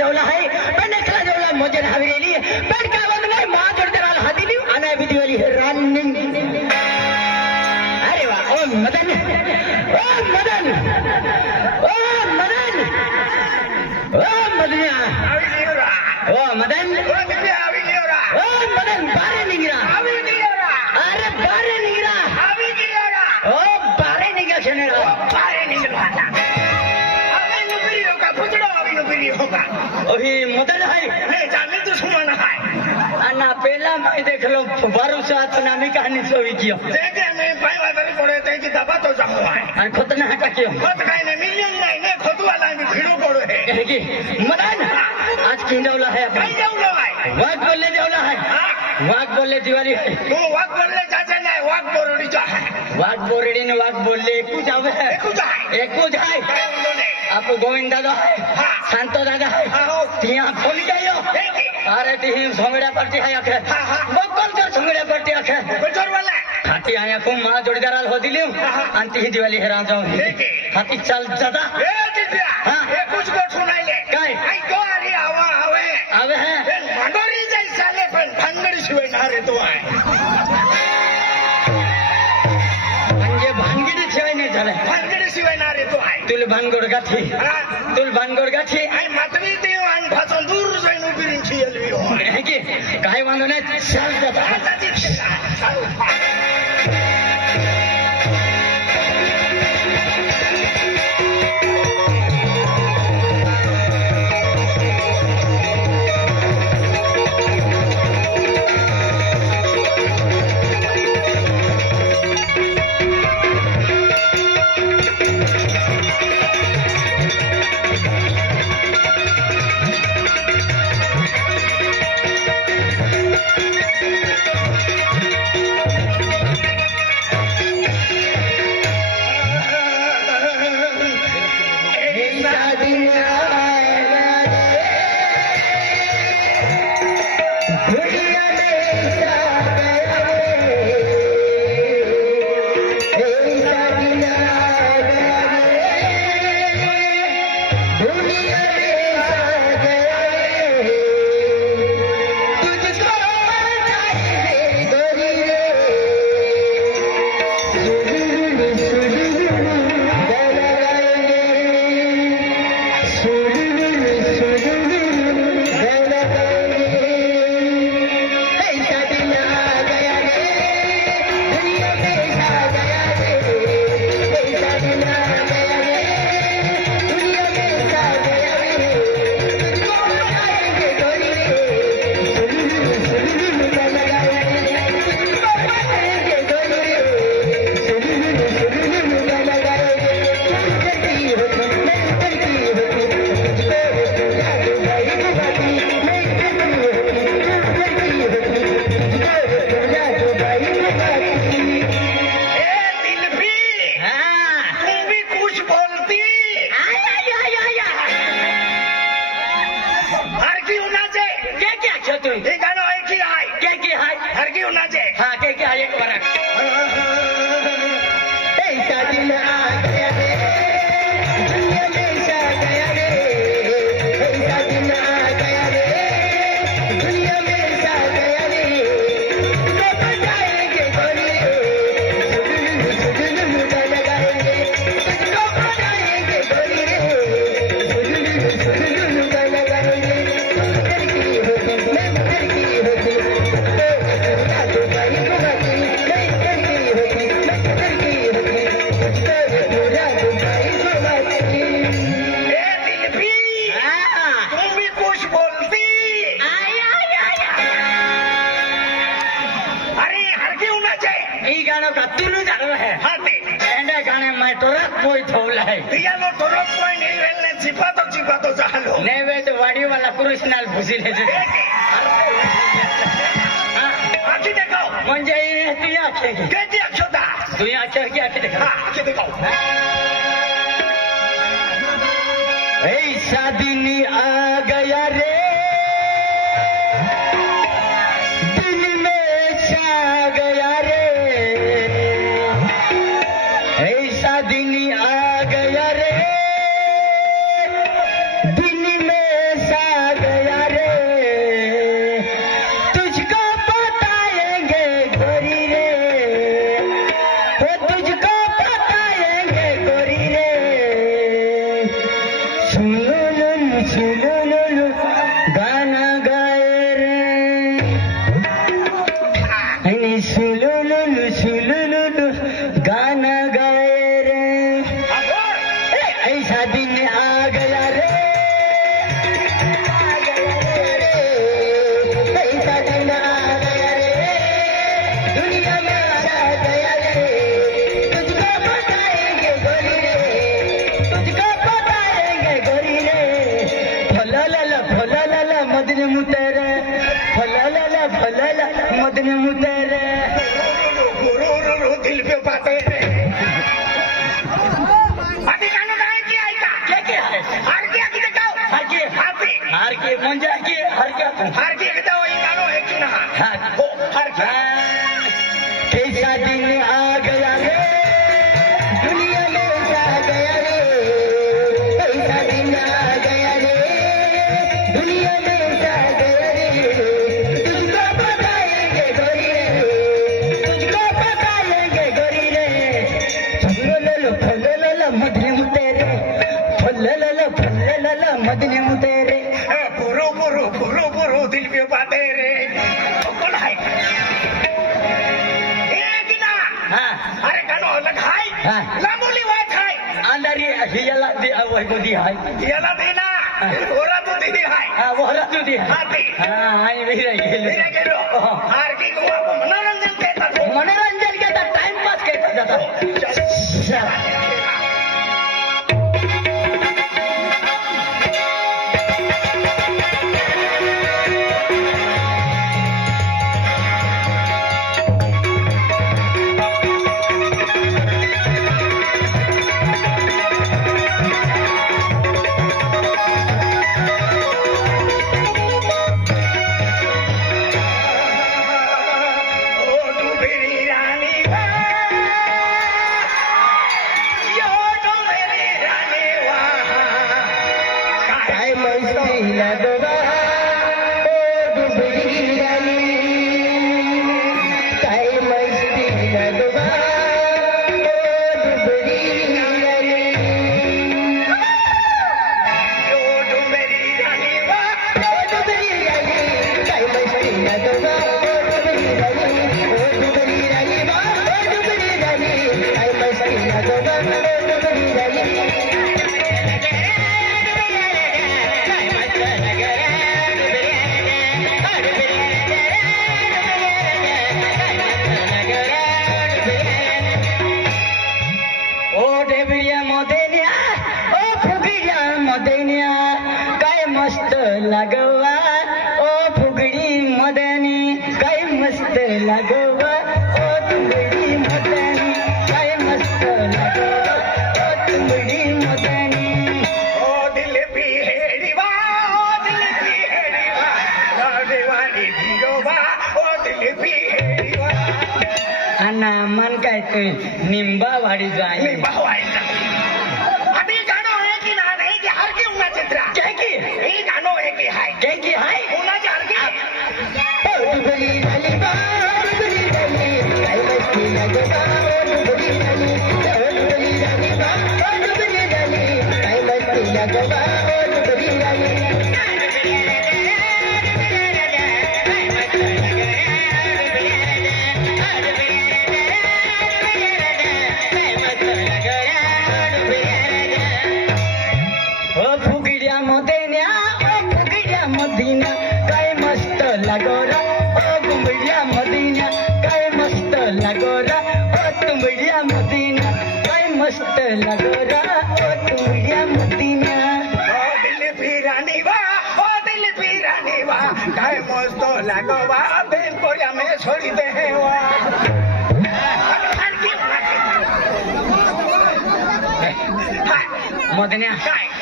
जेवला आहे पण एकला जेवला मजन हवेली पण काय बंद नाही मा जोडदाराल हादिली आणि विधीवाली रनिंग अरे वा ओ मदन ओ मदन ओ मदन ओ मदनिया ओ मदन ओ मदन बारे निगरा अरे बारे निगरा ओ बारे निगरा छनेरा ओही मदन है जाने तो सुमन है अन्ना पहला मैं देख लो भरोसा नामी कहानी सोई कियो देखे मैं भाई वादरी पड़े ते की दबा तो जामो है अन खुद ना हटा कियो खुद काई ने मिलियन नहीं ने खुद वाला में भिड़ो पड़ो है की मदन आज की जौला है कई जौला है वाक बोले जौला है वाक बोले दिवाली है तू वाक बोले चाचा नहीं वाक बोरड़ी जा है वाक बोरड़ी ने वाक बोले एकू जावे है एकू जाए आप गोविंद दादा शांतो दादा तिया फोन जायो अरे तिही संगड्या पार्टी है आखे बकल जर संगड्या पार्टी आखे बजर वाला हाथी आया को मां जोड़ीदाराल हो दिलियो अंती ही दिवाली हेरा जाओ हाथी चल दादा ए दिव्या हां ए कुछ को सुनाई ले काय आई तो अरे आवे है मंडोरी जाई साले पण भांगडी शिवाय ना रे तो आहे म्हणजे भांगडी शिवाय नाही झाले भांगडी शिवाय ना रे तो आहे तुल भानगड गाठी तुल भानगड गाठी आई मातवी देव आणि भाचून दूर जाईन उभी ठेवली हो की काय वांदो नाही चल दादा कृष्णाल भुसिल म्हणजे तुझ्या ऐसा दिन आ गया रे दिल में छा गया रे ऐसा दिन आ गया रे दिल में छा मदने मुतेरे गुरु दिल पे पाते रे अभी गाणं गायची ऐका क्या क्या है हार के आधी गाव हार के हाती हार के म्हणजे के हार के हार के एकदा वही गाणं आहे की ना हाँ हो हार के कैसा दिन आ गया रे दुनिया में सा गया रे कैसा दिन आ गया रे दुनिया में सा गया रे तुझको बताएंगे गोरी रे तुझको बताएंगे गोरी रे फल्लो मदने मुतेरे फल्लो मदने मुतेरे गुरु दिल पे पाते रे कोण आहे हाँ अरे गाणं अलग हाय हाँ. लांबोली वाट हाय अंदर ही याला दे वही को दी है याला देना ओरा तो दिली हाय हाँ वो रहा दी है हाती हाँ आई भी रही मेरा गेलो हार की को आप मनोरंजन कहता तो मनोरंजन के टाइम पास करता जाता मस्त लागवा ओ फुगडी मदनी काय मस्त लागवा ओ फुगडी मदनी काय मस्त लागवा ओ फुगडी मदनी ओ दिल पे हेडीवा देवानी भिडोबा ओ दिल पे हेडीवा अण्णा मन काय ते निंबा वाडी जाय निंबा व्हायचा अभी गाणं आहे की नाही की हार की उन्हा चित्रा काय की हे गाणं आहे की हाय काय की हाय उन्हाची हार की ओ डुबली झाली बा डुबली झाली काय मस्ती लागवा ओ डुबली झाली ओ डुबली झाली बा ओ डुबली झाली काय मस्ती लागवा ओ डुबली झाली काय मस्त लागोरा ओ गुंबड्या मदीना काय मस्त लागोरा ओ तुंबड्या मदीना काय मस्त लागोरा ओ तुंबड्या मदीना ओ दिल फिरानी वा ओ दिल फिरानी वा काय मस्त लागवा बेन कोरिया में छोड़ी दे वा मदन्या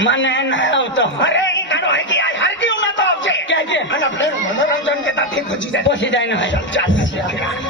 मन नव्हतं अरे ही गाणं आहे की हार की उन्हा तो काय की आणि आपलं मनोरंजन घेतात हे तुझी पशी जाय ना चल